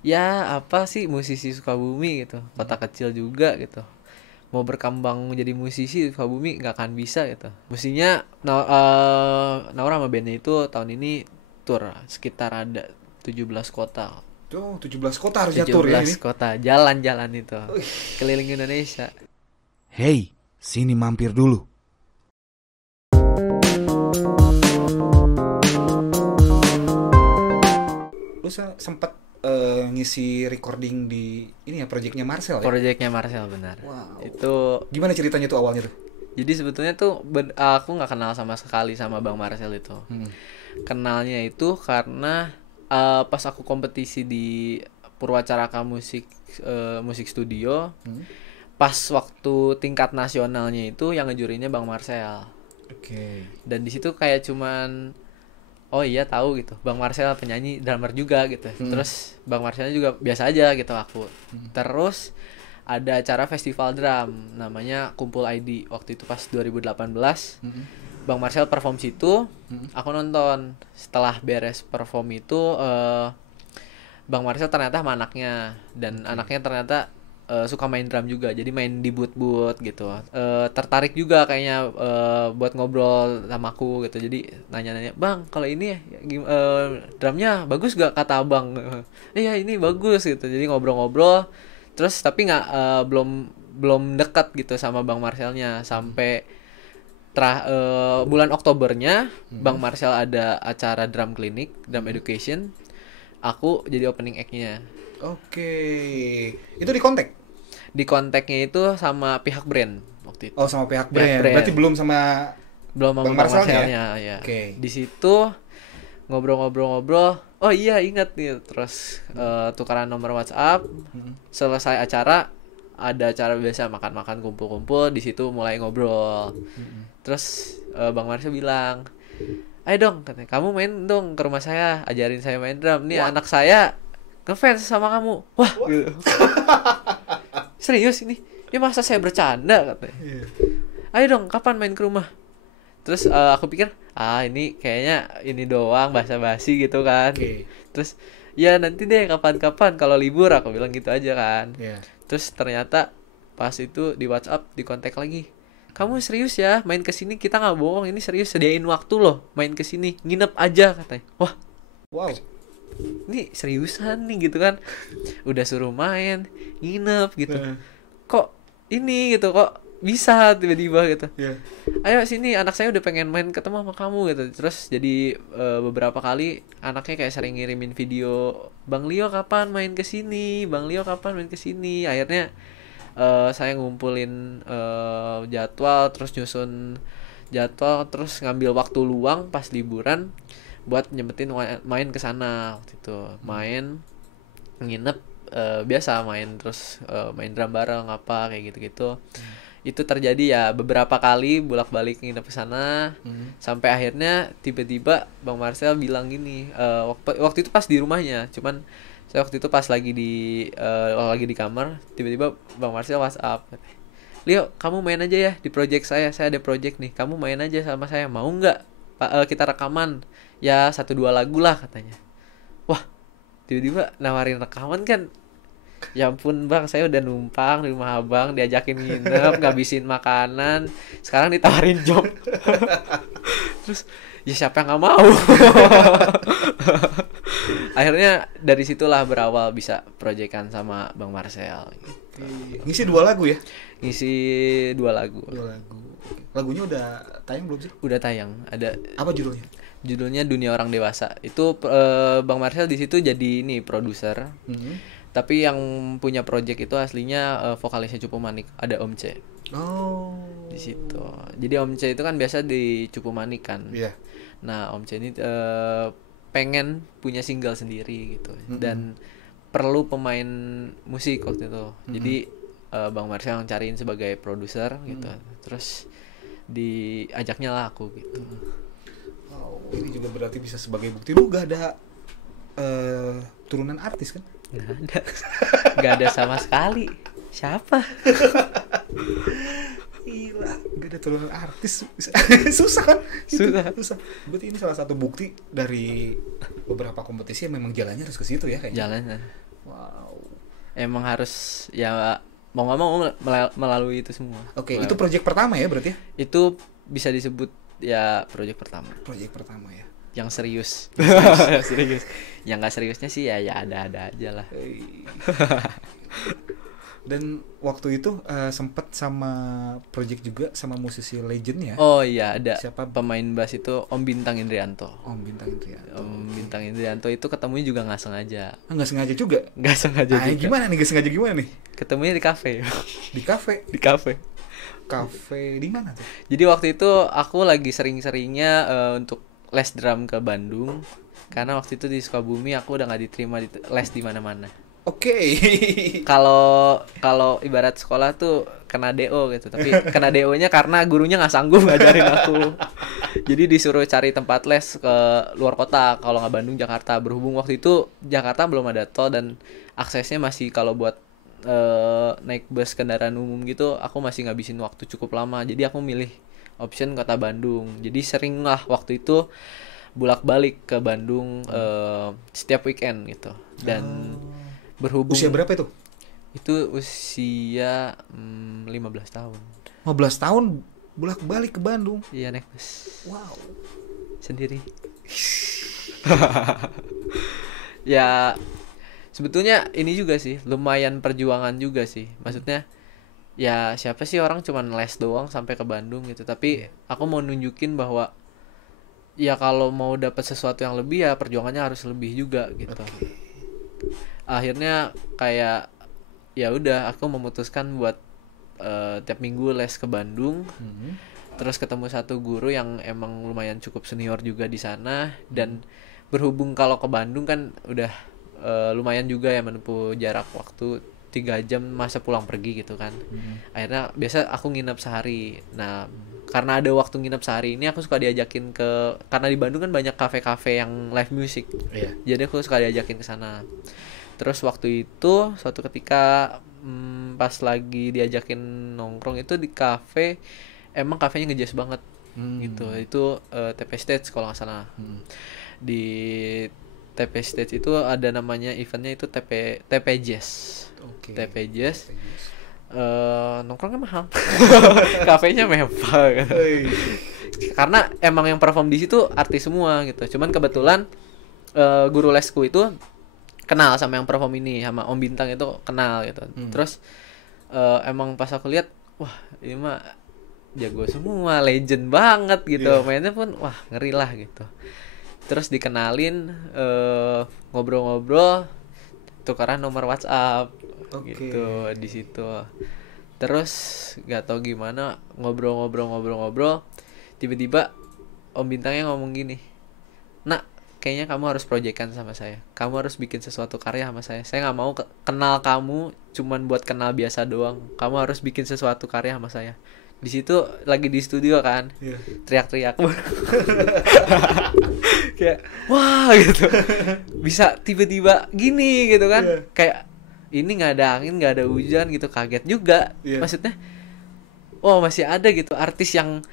Ya apa sih musisi Sukabumi gitu, kota kecil juga gitu. Mau berkembang menjadi musisi di Sukabumi nggak akan bisa gitu. Mestinya Naura sama bandnya itu tahun ini tour sekitar ada 17 kota. Tuh 17 kota harusnya tujuh tur ya belas ini. kota jalan-jalan itu keliling Indonesia. Hei, sini mampir dulu. Lu sempet ngisi recording di ini ya proyeknya Marcel ya? Proyeknya Marcel benar. Wow. Itu Gimana ceritanya tuh awalnya tuh? jadi sebetulnya tuh aku nggak kenal sama sekali sama Bang Marcel itu. Kenalnya itu karena pas aku kompetisi di Purwacaraka musik studio, pas waktu tingkat nasionalnya itu yang ngejurinya Bang Marcel. Oke. Dan di situ kayak cuman oh iya tahu gitu Bang Marcel penyanyi drummer juga gitu. Terus Bang Marcelnya juga biasa aja gitu aku. Terus ada acara festival drum namanya Kumpul ID waktu itu pas 2018. Bang Marcel perform situ, aku nonton. Setelah beres perform itu Bang Marcel ternyata sama anaknya, dan anaknya ternyata suka main drum juga, jadi main di boot-boot gitu. Tertarik juga kayaknya buat ngobrol sama aku gitu, jadi nanya-nanya, bang kalau ini drumnya bagus gak kata abang. Iya ini bagus gitu, jadi ngobrol-ngobrol terus tapi nggak belum dekat gitu sama Bang Marcelnya sampai bulan Oktobernya Bang Marcel ada acara drum clinic, drum education. Aku jadi opening act-nya. Oke. Itu di kontak? Di kontaknya itu sama pihak brand waktu itu. Oh, sama pihak Pihak brand. Berarti belum sama belum sama Bang Bang Marcelnya Marcelnya ya. Oke. Di situ ngobrol-ngobrol-ngobrol. Oh iya ingat nih. Terus tukaran nomor WhatsApp. Selesai acara, ada acara biasa makan-makan kumpul-kumpul, di situ mulai ngobrol. Terus Bang Marcel bilang, ayo dong katanya, kamu main dong ke rumah saya, ajarin saya main drum nih. Anak saya ngefans sama kamu. Wah gitu. Serius ini, ya masa saya bercanda katanya. Ayo dong kapan main ke rumah. Terus aku pikir ini kayaknya ini doang basa-basi gitu kan. Terus ya nanti deh kapan-kapan kalau libur, aku bilang gitu aja kan. Terus ternyata pas itu di WhatsApp di kontak lagi, kamu serius ya main kesini, kita nggak bohong, ini serius, sediain waktu loh main kesini, nginep aja katanya. Wah Wow. ini seriusan nih gitu kan, udah suruh main nginep gitu, kok ini gitu, kok bisa tiba-tiba gitu. Ayo sini, anak saya udah pengen main ketemu sama kamu gitu. Terus jadi beberapa kali anaknya kayak sering ngirimin video, Bang Leo kapan main ke sini, Bang Leo kapan main ke sini. Akhirnya saya ngumpulin jadwal, terus nyusun jadwal, terus ngambil waktu luang pas liburan buat nyempetin main ke sana waktu itu. Main nginep biasa main, terus main drum bareng apa kayak gitu-gitu. Itu terjadi ya beberapa kali bolak-balik nginep ke sana, sampai akhirnya tiba-tiba Bang Marcel bilang gini, waktu itu pas di rumahnya, cuman saya waktu itu pas lagi di kamar, tiba-tiba Bang Marcel WhatsApp, Leo kamu main aja ya di project saya ada project nih, kamu main aja sama saya, mau nggak kita rekaman ya 1-2 lagu lah katanya. Wah tiba-tiba nawarin rekaman kan. Ya ampun bang, saya udah numpang di rumah abang, diajakin nginep, ngabisin makanan, sekarang ditawarin job. Terus ya siapa yang nggak mau. Akhirnya dari situlah berawal bisa proyekan sama Bang Marcel gitu. Ngisi 2 lagu ya? Ngisi 2 lagu. 2 lagu. Lagunya udah tayang belum sih? Udah tayang. Ada. Apa judulnya? Judulnya Dunia Orang Dewasa. Itu Bang Marcel di situ jadi ini produser. Tapi yang punya project itu aslinya vokalisnya Cupu Manik, ada Om C. Oh. Di situ. Jadi Om C itu kan biasa di Cupu Manik kan. Iya. Nah, Om C ini pengen punya single sendiri gitu. Dan perlu pemain musik waktu itu. Jadi Bang Marcel yang cariin sebagai produser gitu. Terus diajaknya lah aku gitu. Oh, ini juga berarti bisa sebagai bukti lu gak ada turunan artis kan? Nggak ada sama sekali. Siapa? Gila, gak ada turunan artis. Susah kan? Susah. Berarti ini salah satu bukti dari beberapa kompetisi yang memang jalannya harus ke situ ya kayaknya. Jalannya. Wow. Emang harus ya mau nggak mau melalui itu semua. Oke, itu project pertama ya berarti ya? Itu bisa disebut ya project pertama. Project pertama ya. Yang serius. Serius. Yang nggak seriusnya sih ya ada-ada aja lah. Dan waktu itu sempet sama project juga sama musisi legend ya. Oh iya, ada. Siapa? Pemain bass itu Om Bintang Indrianto. Om Bintang Indrianto. Om Bintang Indrianto itu ketemunya juga nggak sengaja. Nggak sengaja juga. Nggak sengaja juga. Gimana nih? Nggak sengaja gimana nih? Ketemunya di kafe. Di kafe. Di kafe. Kafe di mana tuh? Jadi waktu itu aku lagi sering-seringnya untuk les drum ke Bandung. Karena waktu itu di Sukabumi aku udah nggak diterima les di mana-mana. Oke. Kalau ibarat sekolah tuh kena DO gitu, tapi kena DO-nya karena gurunya nggak sanggup ngajarin aku. Jadi disuruh cari tempat les ke luar kota, kalau nggak Bandung, Jakarta. Berhubung waktu itu Jakarta belum ada tol dan aksesnya masih kalau buat naik bus kendaraan umum gitu, aku masih ngabisin waktu cukup lama. Jadi aku milih option kota Bandung. Jadi sering lah waktu itu bolak-balik ke Bandung setiap weekend gitu. Dan berhubung usia berapa itu? Itu usia 15 tahun. 15 tahun bolak-balik ke Bandung. Iya, naik bus. Wow. Sendiri. Ya sebetulnya ini juga sih lumayan perjuangan juga sih. Maksudnya ya siapa sih orang cuman les doang sampai ke Bandung gitu. Tapi aku mau nunjukin bahwa ya kalau mau dapat sesuatu yang lebih ya perjuangannya harus lebih juga gitu. Akhirnya kayak ya udah aku memutuskan buat tiap minggu les ke Bandung. Terus ketemu satu guru yang emang lumayan cukup senior juga di sana. Dan berhubung kalau ke Bandung kan udah lumayan juga ya menempuh jarak waktu 3 jam masa pulang pergi gitu kan. Akhirnya biasa aku nginep sehari. Nah karena ada waktu nginep sehari ini aku suka diajakin karena di Bandung kan banyak kafe-kafe yang live music. Jadi aku suka diajakin ke sana. Terus waktu itu suatu ketika pas lagi diajakin nongkrong itu di kafe, emang kafenya ngejazz banget gitu. Itu TP Stage kalau nggak salah. Di TP Stage itu ada namanya eventnya itu TP Jazz. TP Jazz. Nongkrongnya mahal. Kafenya mewah. Karena emang yang perform di situ artis semua gitu. Cuman kebetulan guru lesku itu kenal sama yang perform ini, sama Om Bintang itu kenal gitu. Terus emang pas aku lihat, wah ini mah jago semua, legend banget gitu. Mainnya pun wah ngeri lah gitu. Terus dikenalin, ngobrol-ngobrol, tukeran nomor WhatsApp gitu di situ. Terus gak tahu gimana ngobrol, tiba-tiba Om Bintangnya ngomong gini, "Nak, kayaknya kamu harus proyekkan sama saya. Kamu harus bikin sesuatu karya sama saya. Saya nggak mau kenal kamu cuman buat kenal biasa doang. Kamu harus bikin sesuatu karya sama saya." Di situ lagi di studio kan, teriak-teriak. Kayak wah gitu. Bisa tiba-tiba gini gitu kan. Kayak ini nggak ada angin, nggak ada hujan gitu. Kaget juga. Maksudnya, oh masih ada gitu artis yang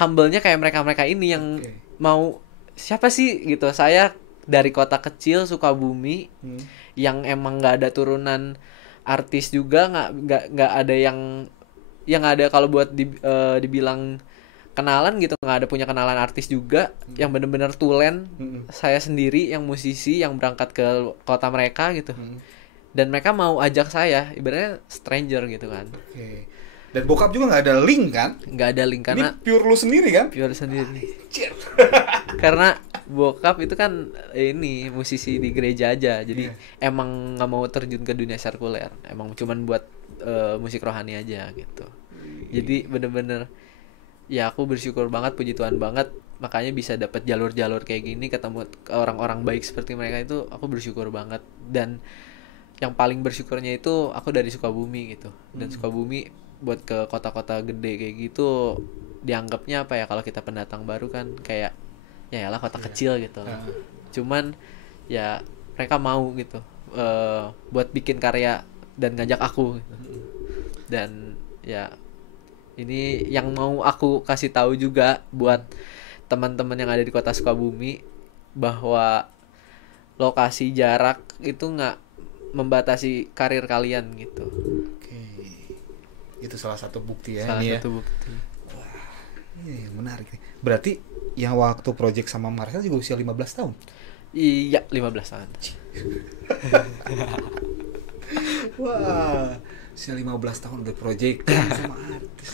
humble-nya kayak mereka ini yang mau siapa sih gitu. Saya dari kota kecil Sukabumi yang emang nggak ada turunan artis juga, nggak ada yang ada kalau buat dibilang kenalan gitu, nggak ada punya kenalan artis juga yang bener-bener tulen. Saya sendiri yang musisi yang berangkat ke kota mereka gitu. Dan mereka mau ajak saya ibaratnya stranger gitu kan. Dan bokap juga nggak ada link kan? Nggak ada link karena ini pure lu sendiri kan? Pure sendiri. Karena bokap itu kan ini musisi di gereja aja, jadi emang nggak mau terjun ke dunia sekuler, emang cuman buat musik rohani aja gitu. Jadi bener-bener ya aku bersyukur banget, puji Tuhan banget, makanya bisa dapat jalur-jalur kayak gini, ketemu orang-orang baik seperti mereka, itu aku bersyukur banget. Dan yang paling bersyukurnya itu aku dari Sukabumi gitu. Dan Sukabumi buat ke kota-kota gede kayak gitu dianggapnya apa ya, kalau kita pendatang baru kan kayak ya lah kota kecil gitu. Cuman ya mereka mau gitu buat bikin karya dan ngajak aku gitu. Dan ya ini yang mau aku kasih tahu juga buat teman-teman yang ada di kota Sukabumi, bahwa lokasi jarak itu nggak membatasi karir kalian gitu. Oke. Itu salah satu bukti ya. Salah ini satu bukti. Ini menarik nih. Berarti yang waktu project sama Marcel juga usia 15 tahun. Iya, 15 tahun. Wah, usia 15 tahun udah project sama artis.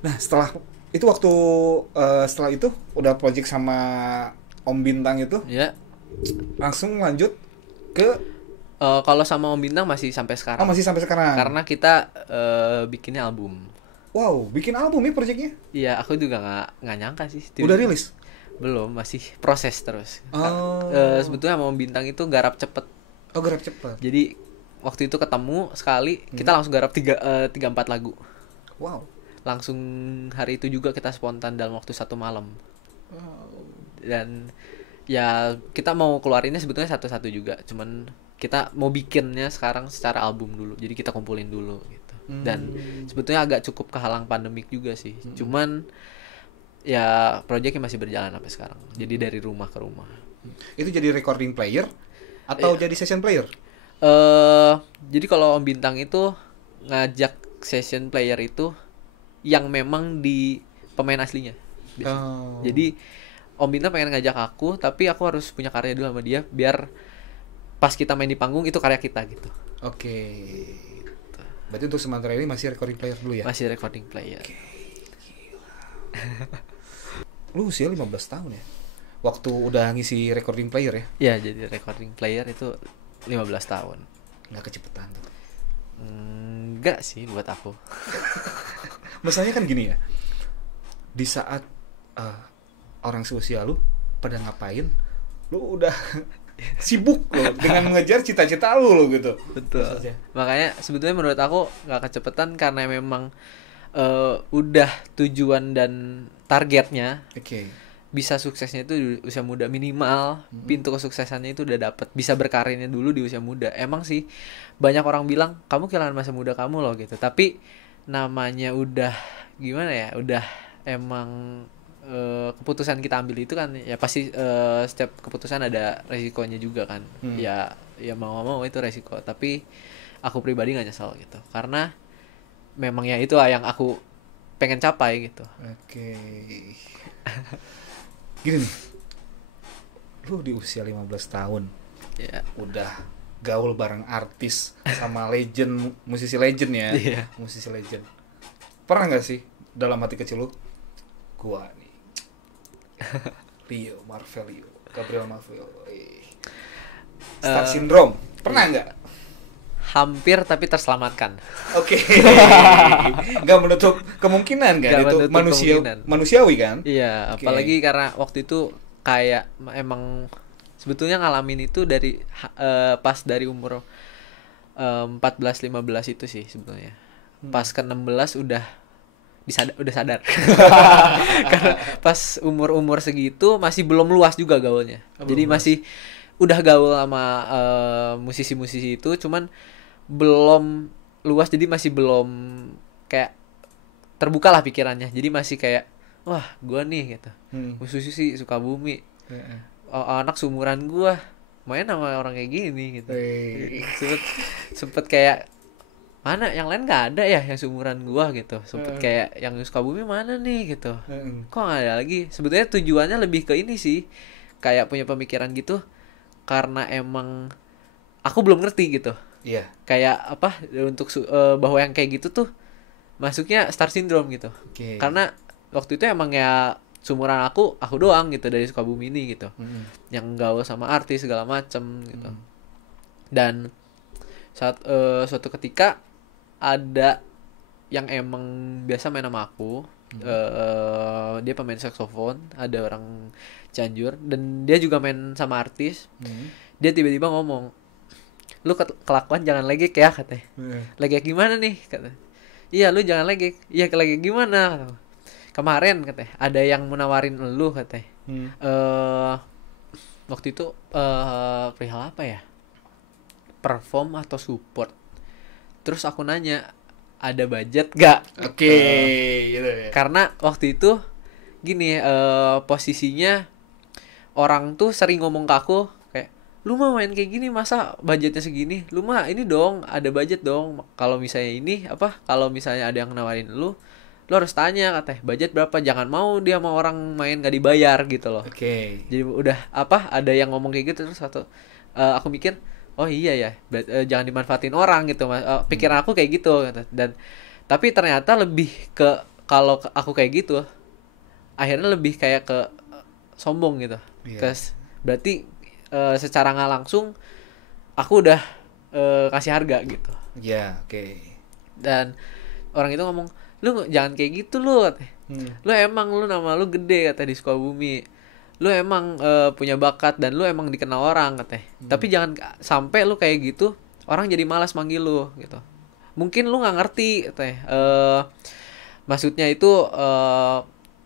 Nah, setelah itu udah project sama Om Bintang itu, Ya. langsung lanjut ke Kalau sama Om Bintang masih sampai sekarang. masih sampai sekarang. Karena kita bikinnya album. Wow, bikin album ya projectnya? Iya, aku juga nggak nyangka sih. Udah rilis? Belum, masih proses terus. Oh. Sebetulnya sama Om Bintang itu garap cepet. Oh, gerak cepat. Jadi waktu itu ketemu sekali, kita langsung garap 3-4 lagu. Wow. Langsung hari itu juga kita spontan dalam waktu 1 malam. Dan ya kita mau keluarinnya sebetulnya satu-satu juga, cuman kita mau bikinnya sekarang secara album dulu. Jadi kita kumpulin dulu gitu. Dan sebetulnya agak cukup kehalang pandemik juga sih. Cuman ya proyeknya masih berjalan sampai sekarang. Jadi dari rumah ke rumah. Itu jadi recording player atau jadi session player? Jadi kalau Om Bintang itu ngajak session player itu yang memang di pemain aslinya. Jadi Om Bintang pengen ngajak aku, tapi aku harus punya karya dulu sama dia biar pas kita main di panggung itu karya kita gitu. Oke. Berarti untuk sementara ini masih recording player dulu ya? Masih recording player. Lu usia 15 tahun ya? Waktu udah ngisi recording player ya? Iya, jadi recording player itu 15 tahun. Nggak kecepetan tuh. Enggak sih buat aku. Masalahnya kan gini ya. Di saat orang seusia lu pada ngapain, lu udah sibuk lo dengan mengejar cita-cita lu gitu. Betul. Maksudnya. Makanya sebetulnya menurut aku nggak kecepetan karena memang udah tujuan dan targetnya. Oke. Bisa suksesnya itu di usia muda, minimal pintu kesuksesannya itu udah dapet, bisa berkarirnya dulu di usia muda. Emang sih banyak orang bilang kamu kehilangan masa muda kamu loh gitu, tapi namanya udah gimana ya, udah emang keputusan kita ambil itu kan ya pasti setiap keputusan ada resikonya juga kan. Ya mau itu resiko, tapi aku pribadi nggak nyesel gitu karena memang ya itu yang aku pengen capai gitu. Oke. Gini nih, lu di usia 15 tahun ya. Udah gaul bareng artis sama legend, musisi legend ya. Iya. Musisi legend. Pernah gak sih dalam hati kecil lu, gua nih Gabriel Marvel, Star Syndrome, pernah gak? Hampir tapi terselamatkan. Oke. Gak menutup kemungkinan kan? Gak itu manusiawi kan? Iya, Okay. apalagi karena waktu itu kayak emang sebetulnya ngalamin itu dari pas dari umur 14-15 itu sih sebetulnya. Pas ke 16 udah sadar. Karena pas umur segitu masih belum luas juga gaulnya. Jadi masih udah gaul sama musisi-musisi itu, cuman belum luas, jadi masih belum kayak terbuka lah pikirannya. Jadi masih kayak wah gua nih gitu, musisi Sukabumi, anak seumuran gua main sama orang kayak gini gitu. sempet kayak mana yang lain nggak ada ya yang seumuran gua gitu. Sempet kayak yang Sukabumi mana nih gitu, kok nggak ada lagi. Sebetulnya tujuannya lebih ke ini sih, kayak punya pemikiran gitu karena emang aku belum ngerti gitu. Iya. Kayak apa untuk bahwa yang kayak gitu tuh masuknya Star Syndrome gitu. Okay. Karena waktu itu emang ya seumuran aku doang gitu dari Sukabumi ini gitu. Yang gaul sama artis segala macem gitu. Dan saat suatu ketika ada yang emang biasa main sama aku, dia pemain saksofon, ada orang Cianjur dan dia juga main sama artis. Dia tiba-tiba ngomong, lu kelakuan jangan legek ya katanya. Legek gimana nih katanya. Iya lu jangan legek. Iya legek gimana? Kemarin katanya ada yang menawarin lu katanya. Waktu itu perihal apa ya? Perform atau support. Terus aku nanya, ada budget gak? Oke, gitu ya. Karena waktu itu gini, posisinya orang tuh sering ngomong ke aku kayak, lu mah main kayak gini masa budgetnya segini, lu mah ini dong ada budget dong, kalau misalnya ini apa, kalau misalnya ada yang nawarin lu harus tanya katanya budget berapa, jangan mau dia mau orang main gak dibayar gitu loh. Jadi udah apa ada yang ngomong kayak gitu terus aku mikir oh iya ya jangan dimanfaatin orang gitu mas. Pikiran aku kayak gitu dan tapi ternyata lebih ke kalau aku kayak gitu akhirnya lebih kayak ke sombong gitu. Berarti secara nggak langsung aku udah kasih harga gitu. Dan orang itu ngomong lu jangan kayak gitu lu katanya. Lu emang lu nama lu gede kata di Sukabumi, lu emang punya bakat dan lu emang dikenal orang katanya. Tapi jangan sampai lu kayak gitu orang jadi malas manggil lu gitu. Mungkin lu nggak ngerti katanya. Maksudnya itu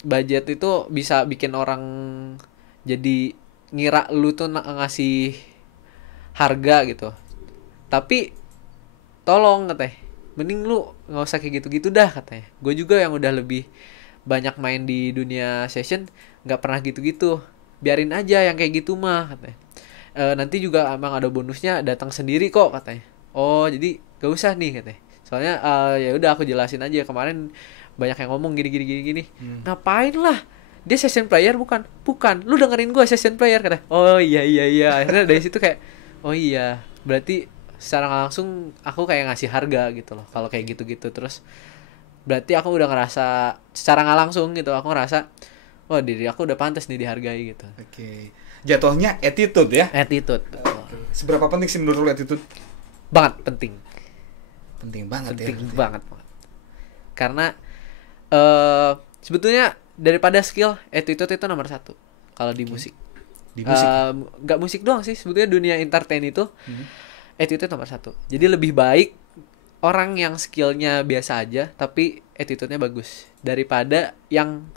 budget itu bisa bikin orang jadi ngira lu tuh ngasih harga gitu. Tapi tolong katanya, mending lu nggak usah kayak gitu-gitu dah katanya. Gue juga yang udah lebih banyak main di dunia session nggak pernah gitu-gitu, biarin aja yang kayak gitu mah katanya. Nanti juga emang ada bonusnya datang sendiri kok katanya. Oh jadi gak usah nih katanya. Soalnya ya udah aku jelasin aja kemarin banyak yang ngomong gini. Ngapain lah? Dia session player bukan. Lu dengerin gue session player kata. Oh iya. Akhirnya dari situ kayak oh iya, berarti secara langsung aku kayak ngasih harga gitu loh kalau kayak gitu-gitu. Terus berarti aku udah ngerasa secara nggak langsung gitu, aku ngerasa oh diri aku udah pantas nih dihargai gitu. Jatuhnya attitude ya. Attitude. Seberapa penting sih menurut lu attitude? Banget penting. Penting banget. Karena sebetulnya daripada skill, attitude itu nomor 1 kalau di musik. Gak musik doang sih, sebetulnya dunia entertain itu attitude nomor 1. Jadi lebih baik orang yang skillnya biasa aja tapi attitude-nya bagus daripada yang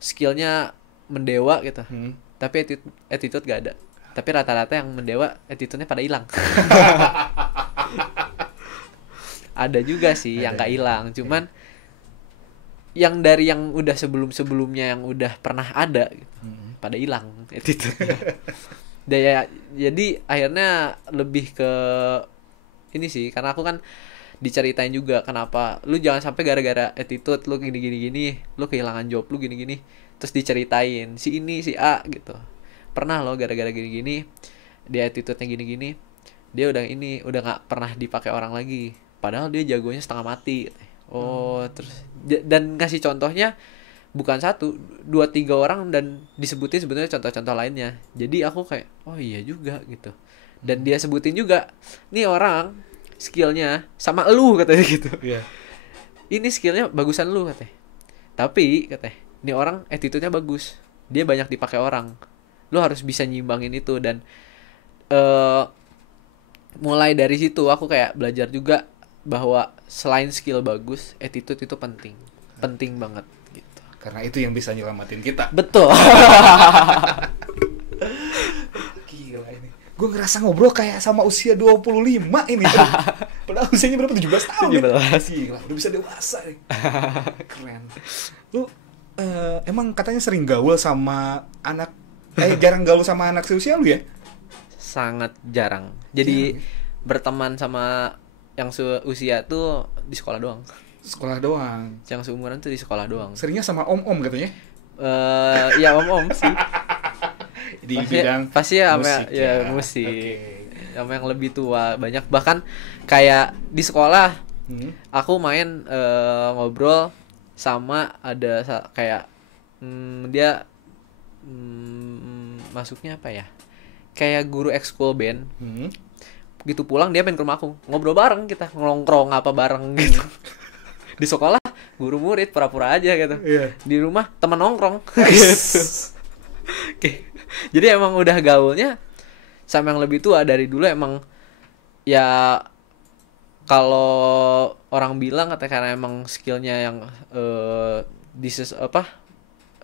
skillnya mendewa gitu tapi attitude gak ada. Tapi rata-rata yang mendewa attitude-nya pada hilang. Ada juga sih yang gak hilang, cuman yang dari yang udah sebelumnya yang udah pernah ada gitu, pada hilang attitude-nya. Jadi akhirnya lebih ke ini sih, karena aku kan diceritain juga kenapa lu jangan sampai gara-gara attitude lu gini lu kehilangan job lu gini, terus diceritain si ini si A gitu, pernah lo gara-gara gini dia attitude-nya gini dia udah nggak pernah dipakai orang lagi padahal dia jagonya setengah mati. Terus dan ngasih contohnya bukan 1, 2, 3 orang dan disebutin sebetulnya contoh-contoh lainnya. Jadi aku kayak oh iya juga gitu. Dan dia sebutin juga nih orang skillnya sama elu katanya gitu. Ini skillnya bagusan lu katanya. Tapi katanya nih orang attitude-nya bagus, dia banyak dipakai orang. Lu harus bisa nyimbangin itu. Dan mulai dari situ aku kayak belajar juga bahwa selain skill bagus, attitude itu penting banget gitu. Karena itu yang bisa nyelamatin kita. Betul. Gila ini. Gue ngerasa ngobrol kayak sama usia 25 ini. Padahal usianya berapa? 17 tahun. 17. Gila, udah bisa dewasa nih. Keren. Lu emang katanya sering gaul sama anak jarang gaul sama anak seusia lu ya? Sangat jarang. Jadi berteman sama yang seusia tuh di sekolah doang. Yang seumuran tuh di sekolah doang. Seringnya sama om-om katanya? Ya om-om sih. Di bidang pasti ya musik. Musik. Sama yang lebih tua banyak. Bahkan kayak di sekolah aku main ngobrol sama ada kayak dia masuknya apa ya? Kayak guru ekskul band. Gitu pulang dia main ke rumah aku, ngobrol bareng, kita nongkrong apa bareng gitu. Di sekolah guru murid pura-pura aja gitu. Di rumah teman nongkrong gitu. Jadi emang udah gaulnya sama yang lebih tua dari dulu. Emang ya kalau orang bilang katanya karena emang skillnya yang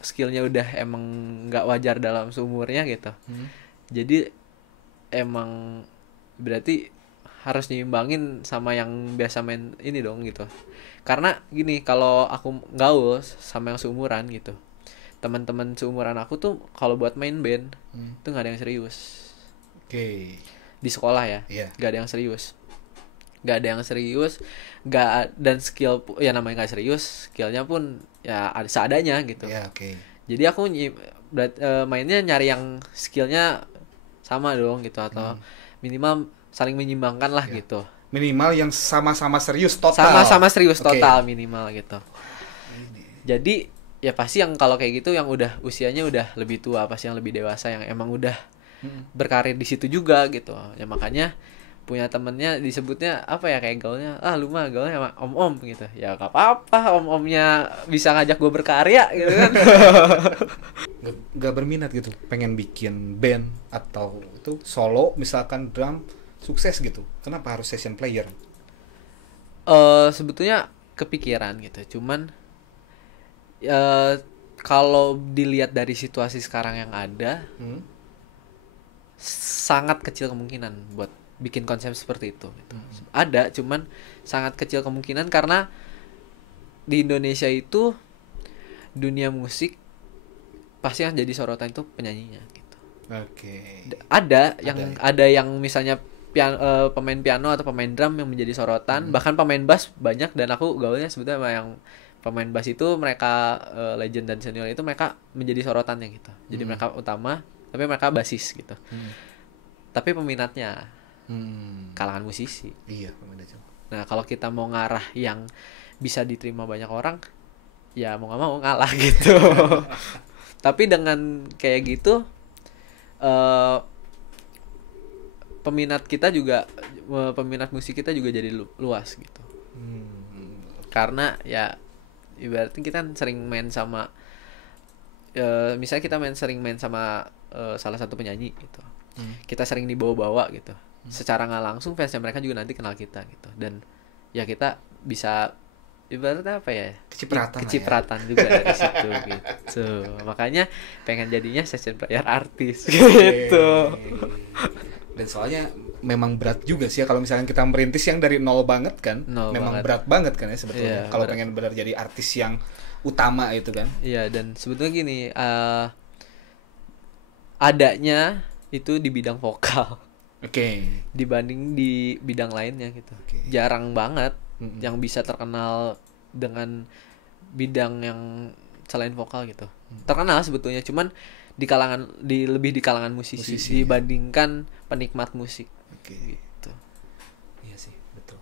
skillnya udah emang nggak wajar dalam seumurnya gitu. Jadi emang berarti harus nyimbangin sama yang biasa main ini dong gitu. Karena gini, kalau aku gaul sama yang seumuran gitu, teman-teman seumuran aku tuh kalau buat main band tuh nggak ada yang serius. Oke. Di sekolah ya. Iya. Gak ada yang serius. Gak ada yang serius, dan skill ya namanya nggak serius, skillnya pun ya ada seadanya gitu. Iya, oke. Jadi aku mainnya nyari yang skillnya sama dong gitu, atau minimal saling menyimbangkan lah gitu. Minimal yang sama-sama serius total. Sama-sama serius Oke. total minimal gitu. Jadi ya pasti yang kalau kayak gitu yang udah usianya udah lebih tua, pasti yang lebih dewasa, yang emang udah berkarir di situ juga gitu. Ya makanya punya temennya disebutnya apa ya, kayak gaulnya, lu mah gaulnya sama om-om gitu. Ya gak apa-apa, om-omnya bisa ngajak gue berkarya gitu kan. Gak berminat gitu, pengen bikin band atau itu solo misalkan drum sukses gitu, kenapa harus session player? Sebetulnya kepikiran gitu, cuman kalau dilihat dari situasi sekarang yang ada, sangat kecil kemungkinan buat bikin konsep seperti itu gitu. Ada, cuman sangat kecil kemungkinan karena di Indonesia itu dunia musik pasti yang jadi sorotan itu penyanyinya gitu. Oke. Ada yang misalnya pemain piano atau pemain drum yang menjadi sorotan, bahkan pemain bass banyak, dan aku gaulnya sebetulnya sama yang pemain bass itu mereka legend dan senior itu mereka menjadi sorotannya gitu. Jadi mereka utama tapi mereka basis gitu. Tapi peminatnya kalangan musisi. Iya, peminatnya. Nah, kalau kita mau ngarah yang bisa diterima banyak orang, ya mau nggak mau ngalah gitu. Tapi dengan kayak gitu, peminat musik kita juga jadi luas gitu. Karena ya ibaratnya kita sering main sama, misalnya kita sering main sama salah satu penyanyi gitu. Kita sering dibawa-bawa gitu. Secara nggak langsung fansnya mereka juga nanti kenal kita gitu. Dan ya kita bisa ibaratnya apa ya, kecipratan juga dari situ gitu. Makanya pengen jadinya session player artis gitu. Dan soalnya memang berat juga sih ya kalau misalnya kita merintis yang dari nol banget kan. Memang berat banget kan ya sebetulnya. Kalau pengen benar jadi artis yang utama itu kan. Iya, dan sebetulnya gini, adanya itu di bidang vokal. Dibanding di bidang lainnya gitu. Jarang banget yang bisa terkenal dengan bidang yang selain vokal gitu. Terkenal sebetulnya, cuman lebih di kalangan musisi dibandingkan penikmat musik. Gitu. Iya sih, betul.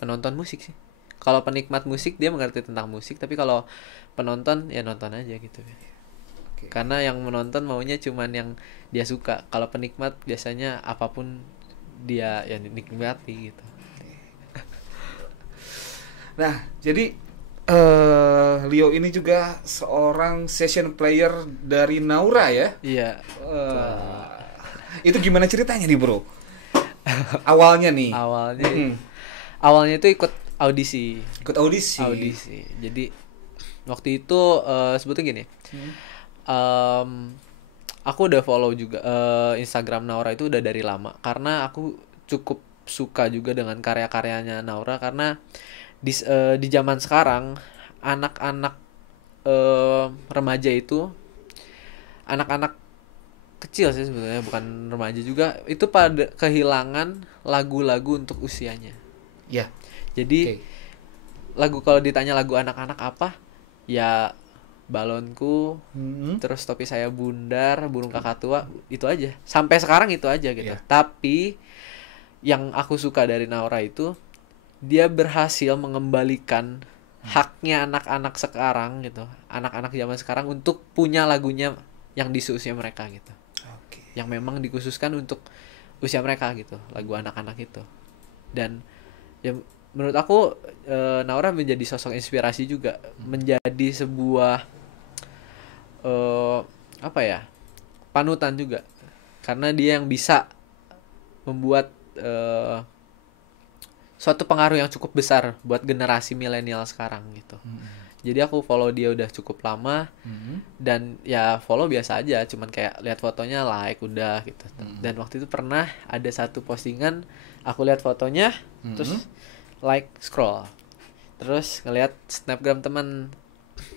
Penonton musik sih. Kalau penikmat musik dia mengerti tentang musik, tapi kalau penonton ya nonton aja gitu ya. Karena yang menonton maunya cuman yang dia suka. Kalau penikmat biasanya apapun dia ya nikmati gitu. Nah, jadi Leo ini juga seorang session player dari Naura ya? Iya. Itu gimana ceritanya nih, Bro? Awalnya nih. Awalnya itu ikut audisi. Audisi. Jadi waktu itu sebetulnya gini. Aku udah follow juga Instagram Naura itu udah dari lama, karena aku cukup suka juga dengan karya-karyanya Naura, karena di zaman sekarang anak-anak remaja itu, anak-anak kecil sih sebenarnya, bukan remaja juga, itu pada kehilangan lagu-lagu untuk usianya. Ya. Jadi lagu, kalau ditanya lagu anak-anak apa, ya Balonku, terus Topi Saya Bundar, Burung Kakak Tua, itu aja. Sampai sekarang itu aja gitu. Tapi yang aku suka dari Naura itu, dia berhasil mengembalikan haknya anak-anak sekarang gitu. Anak-anak zaman sekarang untuk punya lagunya yang di usia mereka gitu. Yang memang dikhususkan untuk usia mereka gitu, lagu anak-anak itu. Dan ya menurut aku Naura menjadi sosok inspirasi juga, menjadi sebuah panutan juga, karena dia yang bisa membuat suatu pengaruh yang cukup besar buat generasi milenial sekarang gitu. Jadi aku follow dia udah cukup lama, dan ya follow biasa aja, cuman kayak lihat fotonya, like udah gitu. Dan waktu itu pernah ada satu postingan, aku lihat fotonya, terus like, scroll, terus ngelihat snapgram teman.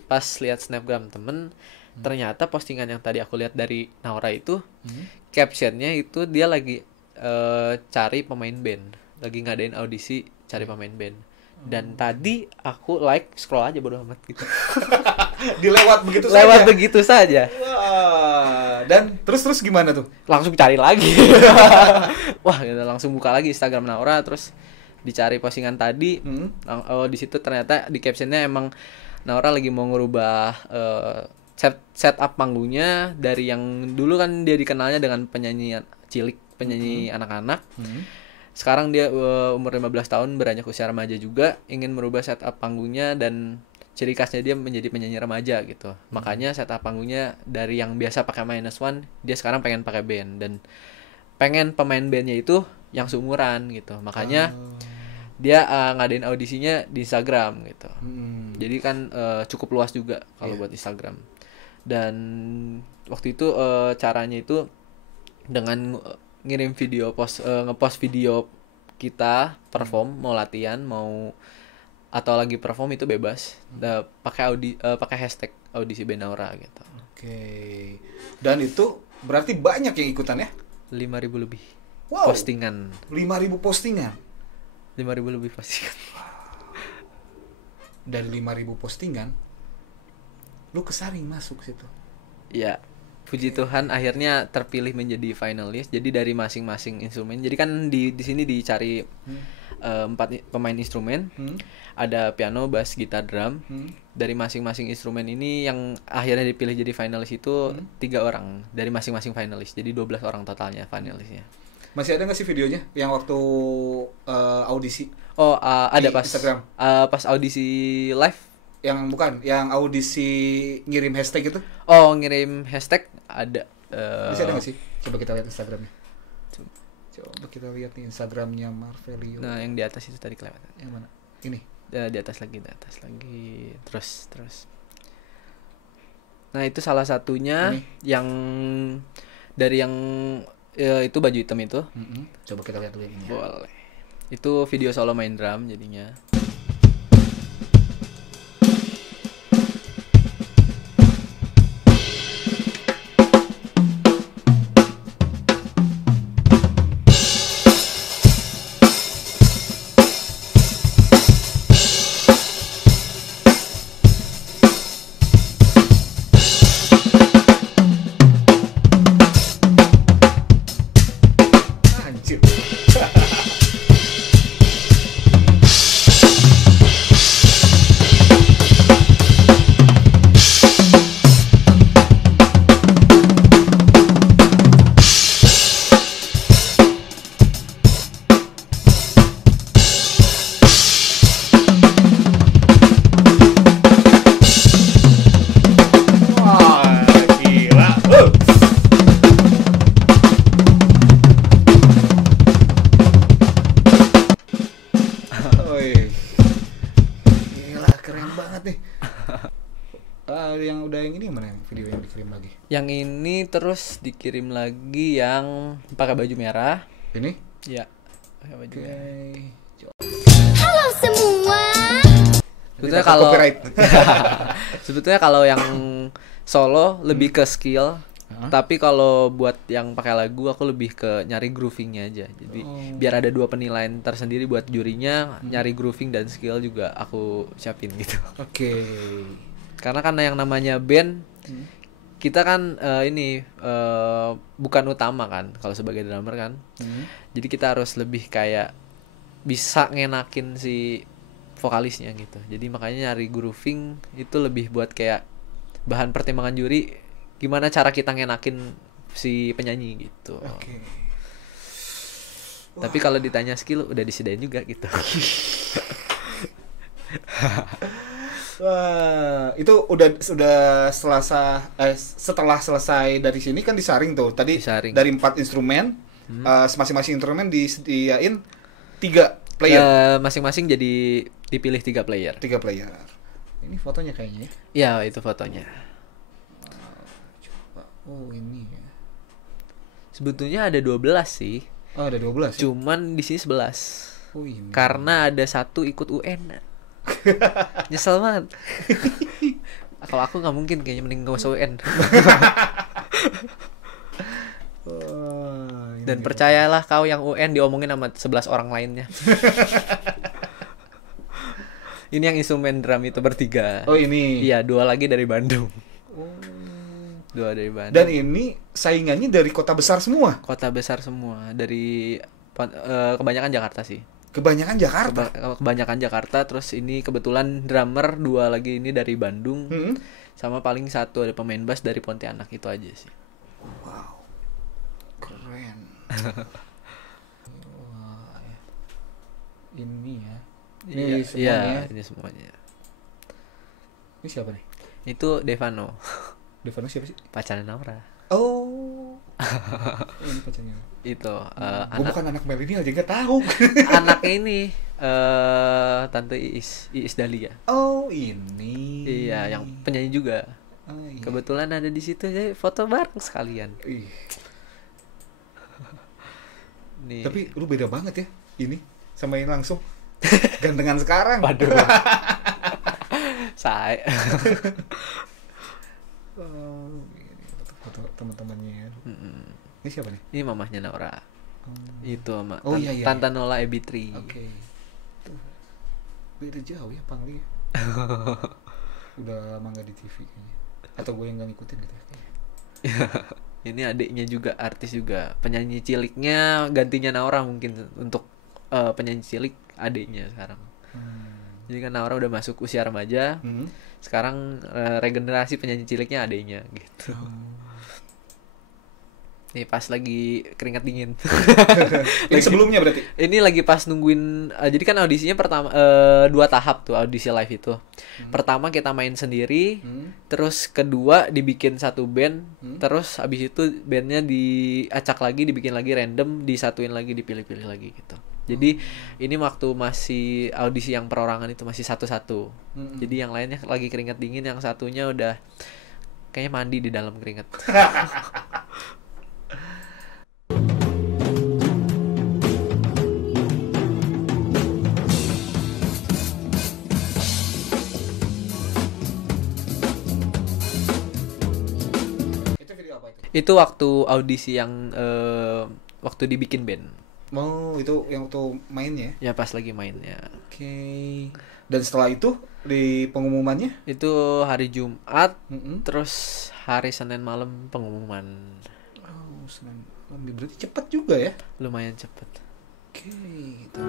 Pas lihat snapgram temen, ternyata postingan yang tadi aku lihat dari Naura itu captionnya itu dia lagi cari pemain band, lagi ngadain audisi cari pemain band. Dan tadi aku scroll aja bodo amat gitu. Dilewat begitu saja. Lewat begitu saja. Wah, dan terus gimana tuh? Langsung cari lagi. Wah, gitu, langsung buka lagi Instagram Naura, terus dicari postingan tadi. Oh, di situ ternyata di captionnya emang Naura lagi mau ngerubah setup panggungnya dari yang dulu kan dia dikenalnya dengan penyanyi cilik, penyanyi anak-anak. Sekarang dia umur 15 tahun, beranjak usia remaja juga, ingin merubah setup panggungnya dan ciri khasnya dia menjadi penyanyi remaja gitu. Makanya setup panggungnya dari yang biasa pakai -1, dia sekarang pengen pakai band dan pengen pemain bandnya itu yang seumuran gitu. Makanya dia ngadain audisinya di Instagram gitu. Jadi kan cukup luas juga kalau buat Instagram. Dan waktu itu caranya itu dengan ngirim video ngepost video kita perform, mau latihan, mau atau lagi perform itu bebas. Pakai hashtag audisi band Naura gitu. Oke. Dan itu berarti banyak yang ikutan ya? 5.000 lebih. Wow. Postingan. 5.000 postingan. 5.000 lebih postingan. Dari 5.000 postingan lu kesaring masuk situ. Ya. Puji Tuhan akhirnya terpilih menjadi finalis. Jadi dari masing-masing instrumen. Jadi kan di sini dicari 4 pemain instrumen. Ada piano, bass, gitar, drum. Dari masing-masing instrumen ini yang akhirnya dipilih jadi finalis itu 3 orang dari masing-masing finalis. Jadi 12 orang totalnya finalisnya. Masih ada nggak sih videonya yang waktu audisi? Oh, ada pas Instagram. Pas audisi live. Yang bukan, yang audisi ngirim hashtag itu? Oh, ngirim hashtag ada. Masih ada nggak sih? Coba kita lihat Instagramnya. Coba kita lihat nih Instagramnya Marvelio. Nah, yang di atas itu tadi kelewatan. Yang mana? Ini. Di atas lagi. Terus. Nah, itu salah satunya ini. Yang dari yang itu baju hitam itu. Coba kita lihat dulu ini. Boleh. Itu video solo main drum jadinya. Yang ini terus dikirim lagi yang pakai baju merah. Ini? Ya, pakai baju merah. Halo semua. Sebetulnya kalau yang solo lebih ke skill, tapi kalau buat yang pakai lagu aku lebih ke nyari groovingnya aja. Jadi biar ada 2 penilaian tersendiri buat jurinya, nyari grooving dan skill juga aku siapin gitu. Oke. Karena yang namanya band kita kan bukan utama kan kalau sebagai drummer kan. Jadi kita harus lebih kayak bisa ngenakin si vokalisnya gitu. Jadi makanya nyari grooving itu lebih buat kayak bahan pertimbangan juri, gimana cara kita ngenakin si penyanyi gitu. Tapi kalau ditanya skill udah disediain juga gitu. Wah, itu setelah selesai dari sini kan disaring tuh. Tadi disaring. Dari 4 instrumen, masing-masing instrumen disediain 3 player. Masing-masing jadi dipilih 3 player. 3 player. Ini fotonya kayaknya ya? Iya, itu fotonya. Coba. Oh, ini ya. Sebetulnya ada 12 sih. Oh, ada 12. Cuman di sini 11. Oh, ini. Karena ada 1 ikut UN. Nyesel banget. Kalau aku nggak mungkin kayaknya, mending nggak usah UN. Dan percayalah kau yang UN diomongin sama 11 orang lainnya. Ini yang instrumen drum itu bertiga. Oh ini. Iya, 2 lagi dari Bandung. 2 dari Bandung. Dan ini saingannya dari kota besar semua. Kota besar semua. Dari kebanyakan Jakarta sih. Kebanyakan Jakarta. Kebanyakan Jakarta. Terus ini kebetulan drummer 2 lagi ini dari Bandung. Sama paling 1 ada pemain bass dari Pontianak. Itu aja sih. Wow, keren. Wah, ini ya. Ini semuanya. Iya, ini semuanya. Ini siapa nih? Itu Devano. Devano siapa sih? Pacarnya Naura. Oh. Ini pacarnya. Itu Gue bukan anak milenial aja gak tahu. anaknya ini Tante Iis Dahlia. Oh ini. Iya, yang penyanyi juga. Oh, iya. Kebetulan ada di situ, jadi foto bareng sekalian. Ih. Nih. Tapi lu beda banget ya ini sama yang langsung. Gantengan sekarang. Waduh. Saya. Foto teman-temannya. Ini siapa nih? Ini mamahnya Naura. Itu sama iya. Tante Nola Ebitri. Oke. Beda jauh ya Pangli. Udah lama gak di TV kayaknya. Atau gue yang gak ngikutin gitu ya. Ini adiknya juga artis juga, penyanyi ciliknya gantinya Naura mungkin untuk penyanyi cilik adiknya sekarang. Jadi kan Naura udah masuk usia remaja. Sekarang regenerasi penyanyi ciliknya adiknya gitu. Nih pas lagi keringat dingin. Ini sebelumnya berarti? Ini lagi pas nungguin. Jadi kan audisinya pertama 2 tahap tuh audisi live itu. Pertama kita main sendiri, terus kedua dibikin satu band, terus abis itu bandnya diacak lagi, dibikin lagi random, disatuin lagi, dipilih-pilih lagi gitu. Jadi ini waktu masih audisi yang perorangan itu masih satu-satu. Jadi yang lainnya lagi keringat dingin, yang satunya udah kayaknya mandi di dalam keringat. Itu waktu audisi yang waktu dibikin band. Oh, itu yang waktu mainnya? Ya pas lagi mainnya. Oke. Dan setelah itu di pengumumannya? Itu hari Jumat, terus hari Senin malam pengumuman. Oh, Senin malam. Berarti cepat juga ya? Lumayan cepat. Oke. Gitu.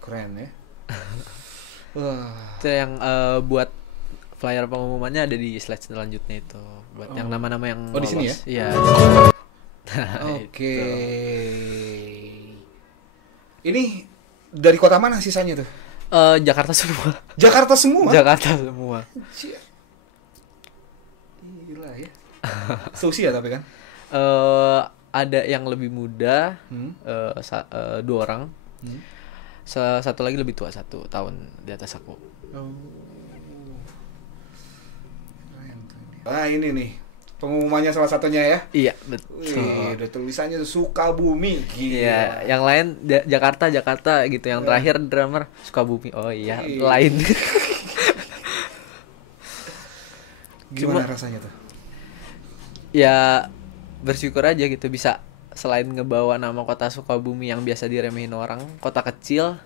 Keren ya. Itu yang buat flyer pengumumannya ada di slide selanjutnya itu. Buat yang nama-nama yang di sini ya? Iya. Oke. Ini dari kota mana sisanya tuh? Jakarta semua. Jakarta semua? Jakarta semua. Gila ya. Seusia tapi kan? Ada yang lebih muda, 2 orang. Satu lagi lebih tua 1 tahun di atas aku. Ini nih pengumumannya salah satunya ya. Iya betul. Wih, ada tulisannya Sukabumi. Iya, yang lain Jakarta gitu. Yang terakhir drummer Sukabumi. Oh iya, lain. Gimana rasanya tuh? Ya bersyukur aja gitu bisa. Selain ngebawa nama kota Sukabumi yang biasa diremehin orang, kota kecil,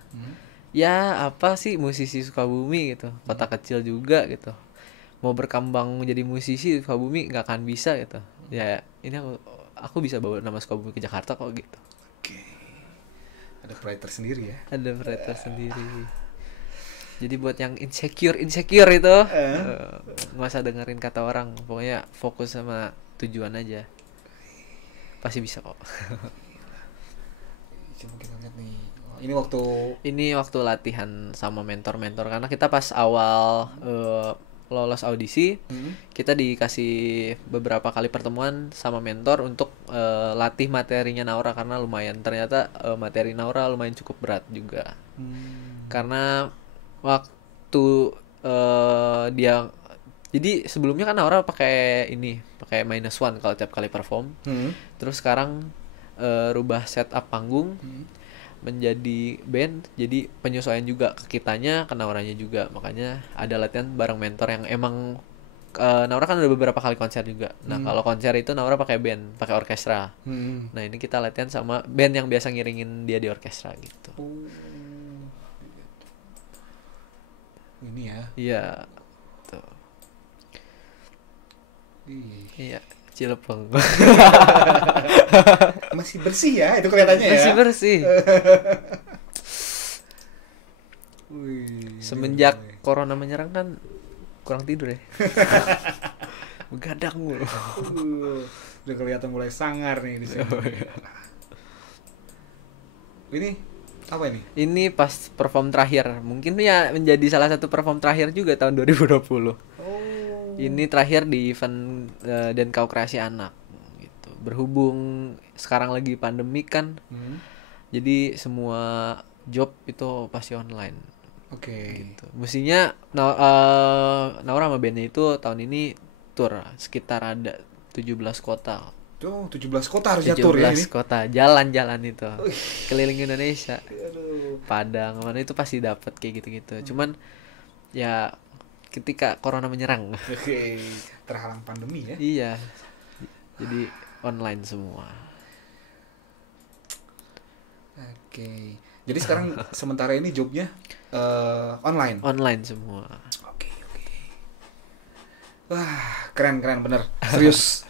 ya apa sih musisi Sukabumi gitu, kota kecil juga gitu, mau berkembang menjadi musisi Sukabumi nggak akan bisa gitu, ya ini aku bisa bawa nama Sukabumi ke Jakarta kok gitu. Oke. Ada pride sendiri ya? Ada pride sendiri. Jadi buat yang insecure itu, nggak usah dengerin kata orang, pokoknya fokus sama tujuan aja. Pasti bisa kok. Coba kita lihat nih. Ini waktu latihan sama mentor karena kita pas awal lolos audisi, kita dikasih beberapa kali pertemuan sama mentor untuk latih materinya Naura, karena lumayan ternyata materi Naura lumayan cukup berat juga. Karena waktu dia, jadi sebelumnya kan Naura pakai -1 kalau tiap kali perform. Terus sekarang rubah setup panggung menjadi band, jadi penyesuaian juga ke kitanya, ke Nauranya juga. Makanya ada latihan bareng mentor yang emang Naura kan udah beberapa kali konser juga. Nah, kalau konser itu Naura pakai band, pakai orkestra. Nah, ini kita latihan sama band yang biasa ngiringin dia di orkestra gitu. Ini ya. Iya. Tuh. Iya, Cilepeng. Masih bersih ya, itu kelihatannya ya. Masih bersih. Wih, Semenjak corona menyerang kan kurang tidur ya. Begadang mulu. Udah kelihatan mulai sangar nih di sini. Ini apa ini? Ini pas perform terakhir. Mungkin ya menjadi salah satu perform terakhir juga tahun 2020. Ini terakhir di event dan Kau Kreasi Anak gitu. Berhubung sekarang lagi pandemi kan. Jadi semua job itu pasti online. Oke. Gitu. Mestinya Naura sama bandnya itu tahun ini tour sekitar ada 17 kota. Tuh, 17 kota harusnya tur ya ini. 17 kota, jalan-jalan itu. Keliling Indonesia. Aduh. Padang, mana itu pasti dapat kayak gitu-gitu. Cuman ya ketika corona menyerang. Oke, terhalang pandemi ya. Iya. Jadi online semua. Oke. Jadi sekarang sementara ini jobnya online. Online semua. Oke. Wah, keren bener. Serius.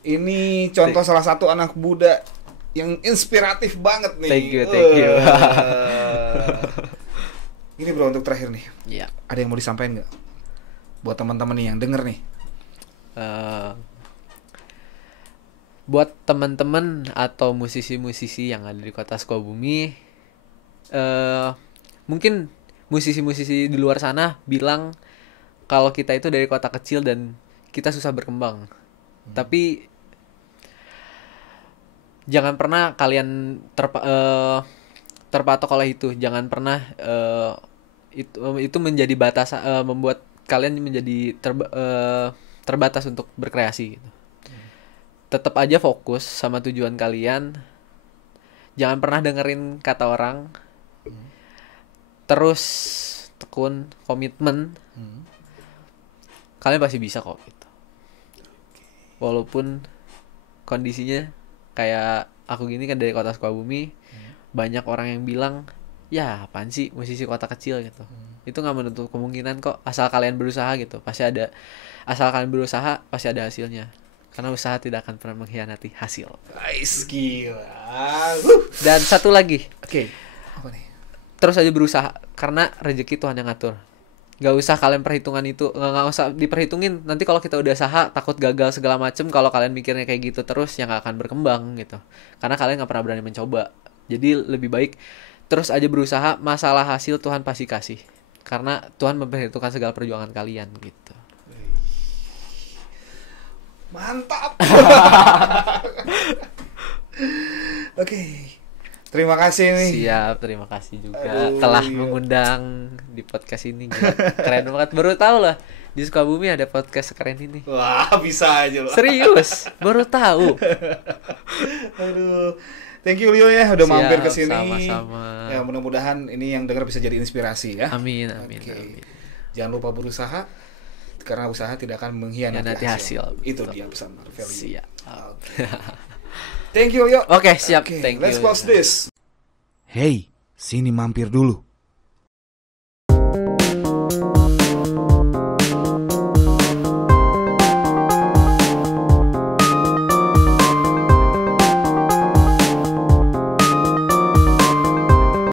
Ini contoh salah satu anak muda yang inspiratif banget nih. Thank you. Ini bro, untuk terakhir nih. Iya. Ada yang mau disampaikan nggak? Buat teman-teman nih yang denger nih. Buat teman-teman atau musisi-musisi yang ada di Kota Sukabumi, mungkin musisi-musisi di luar sana bilang kalau kita itu dari kota kecil dan kita susah berkembang. Tapi jangan pernah kalian terpatok oleh itu. Jangan pernah itu menjadi batas, membuat kalian menjadi terbatas untuk berkreasi gitu. Tetap aja fokus sama tujuan kalian. Jangan pernah dengerin kata orang. Terus tekun, komitmen. Kalian pasti bisa kok gitu. Walaupun kondisinya kayak aku gini kan dari Kota Sukabumi, banyak orang yang bilang, ya apaan sih musisi kota kecil gitu. Itu gak menutup kemungkinan kok, asal kalian berusaha gitu. Asal kalian berusaha pasti ada hasilnya. Karena usaha tidak akan pernah mengkhianati hasil. Nice, gila. Dan satu lagi. Oke. Apa nih? Terus aja berusaha, karena rezeki Tuhan yang ngatur. Gak usah kalian perhitungan itu, gak usah diperhitungin. Nanti kalau kita udah usaha takut gagal segala macem. Kalau kalian mikirnya kayak gitu terus, ya gak akan berkembang gitu. Karena kalian gak pernah berani mencoba. Jadi lebih baik terus aja berusaha. Masalah hasil Tuhan pasti kasih, karena Tuhan memperhitungkan segala perjuangan kalian gitu. Mantap. Oke. Terima kasih nih. Siap, terima kasih juga telah mengundang di podcast ini. Gila, keren banget. Baru tahu lah di Sukabumi ada podcast sekeren ini. Wah, bisa aja loh. Serius, baru tahu. Aduh. Thank you Leo ya udah mampir ke sini. Sama-sama. Ya, mudah-mudahan ini yang dengar bisa jadi inspirasi ya. Amin. Oke. Jangan lupa berusaha, karena usaha tidak akan mengkhianati hasil. Itu dia pesan Marvel. Siap. Thank you Leo. Oke, siap. Okay, Thank you. let's close this. Hey, sini mampir dulu.